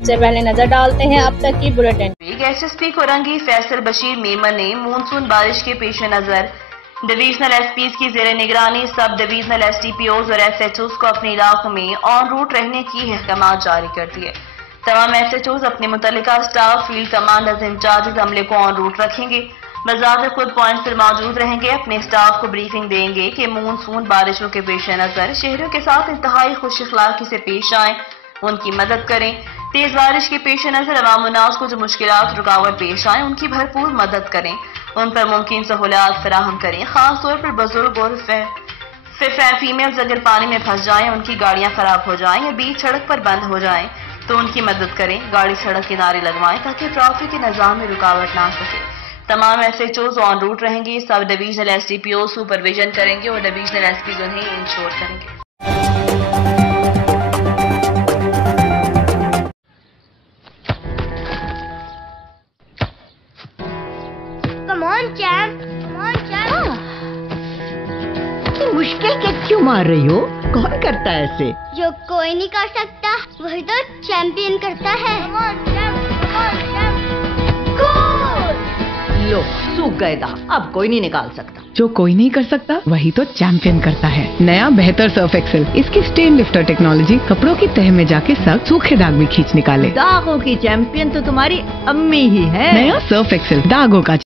से पहले नजर डालते हैं अब तक की बुलेटिन। एसएसपी कोरंगी फैसल बशीर मेमन ने मानसून बारिश के पेश नजर डिवीजनल एसपीज की जेर निगरानी सब डिवीजनल एसडीपीओज और एसएचओज को अपने इलाकों में ऑन रूट रहने की अहकामात जारी कर दिए। तमाम एसएचओज अपने मुतल्लिका स्टाफ, फील्ड कमांडर्स, इंचार्ज अमले को ऑन रूट रखेंगे। बजाते खुद पॉइंट पर मौजूद रहेंगे। अपने स्टाफ को ब्रीफिंग देंगे कि मानसून बारिशों के पेश नजर शहरों के साथ इंतहाई खुश अखलाकी से पेश आए, उनकी मदद करें। तेज बारिश के पेश नजर अवाम उन्नास को जो मुश्किलात रुकावट पेश आए उनकी भरपूर मदद करें, उन पर मुमकिन सहूलियात फराहम करें। खास तौर पर बुजुर्ग और फीमेल्स अगर पानी में फंस जाएं, उनकी गाड़ियां खराब हो जाएं या बीच सड़क पर बंद हो जाएं तो उनकी मदद करें। गाड़ी सड़क किनारे लगवाएं ताकि ट्रैफिक के निजाम में रुकावट ना सके। तमाम एसएचओज ऑन रूट रहेंगे। सब डिवीजनल एसडीपीओ सुपरविजन करेंगे और डिवीजनल एसपी उन्हें इंश्योर करेंगे। Come on, champ. Come on, champ. इतनी मुश्किल के क्यों मार रही हो? कौन करता है ऐसे? जो कोई नहीं कर सकता वही तो चैंपियन करता है। Come on, champ. Come on, champ. लो, सूख गए दाग, अब कोई नहीं निकाल सकता। जो कोई नहीं कर सकता वही तो चैंपियन करता है। नया बेहतर सर्फ एक्सेल, इसकी स्टेन लिफ्टर टेक्नोलॉजी कपड़ों की तह में जाके सख्त सूखे दाग भी खींच निकाले। दागों की चैंपियन तो तुम्हारी अम्मी ही है। नया सर्फ एक्सेल, दागों का